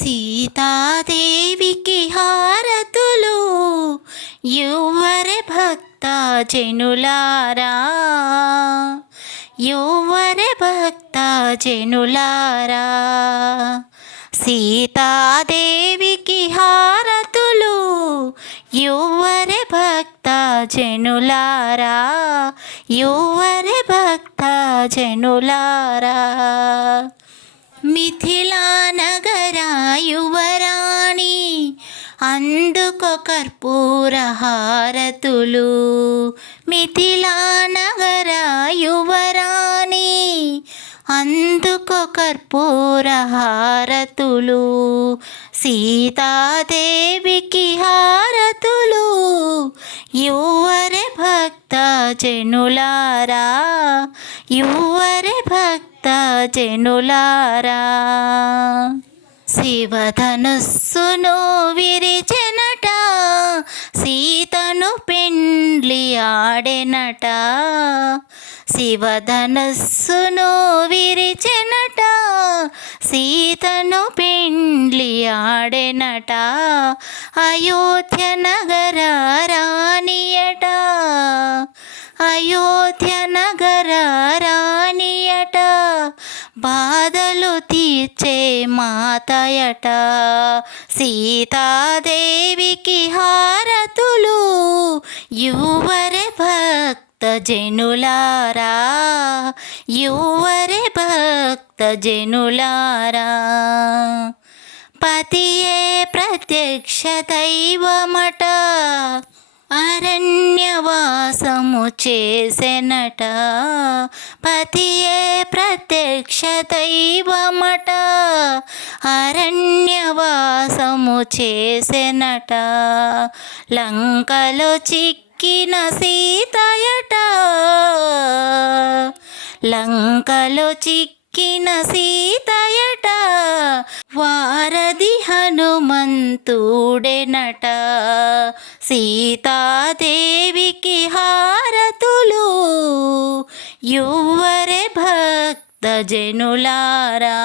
సీతాదేవికి హారతులు యువరే భక్త జనులారా, యువరే భక్త జనులారా. సీతాదేవికి హారతులు యువరే భక్త జనులారా, యువరే భక్త జనులారా. మిథిలా నగర యువరాణి అందుకో కర్పూర హారతులు, మిథిలా నగర యువరాణి అందుకో కర్పూర హారతులు. సీతాదేవికి హారతులు యువరే భక్త జనులారా, యువరే భక్త జనులారా. శివధనుస్సును విరిచెనట, సీతను పెండ్లి ఆడెనట. శివధనుస్సును విరిచెనట, సీతను పెండ్లి ఆడెనట. అయోధ్య నగర రాణియట, అయోధ్య నగర రాణియట. బాధలు తీర్చే మాతయట. సీతాదేవికి హారతులు యువరే భక్త జనులారా, యువరే భక్త జనులారా. పతియే ప్రత్యక్ష దైవమట, అరణ్యవాసము చేసెనట. పతియే ప్రత్యక్ష దైవమట, అరణ్యవాసము చేసెనట. లంకలో చిక్కిన సీతయట, లంకలో చిక్కిన సీతయట. వారధి హనుమంతుడెనట. సీతాదేవికి హారతులు యువరే భక్త జనులారా,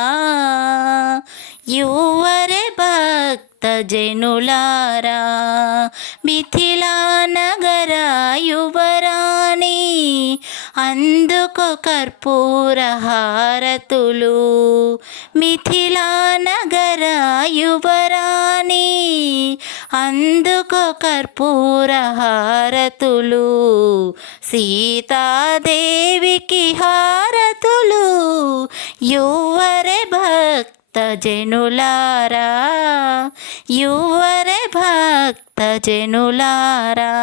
యువరే భక్త జనులారా. మిథిలా నగర యువరాణి అందుకో కర్పూర హారతులు, మిథిలా నగర యువరాణి అందుకో కర్పూర హారతులు. సీతాదేవికి హారతులు యువరే భక్త జనులారా, యువరే భక్త జనులారా.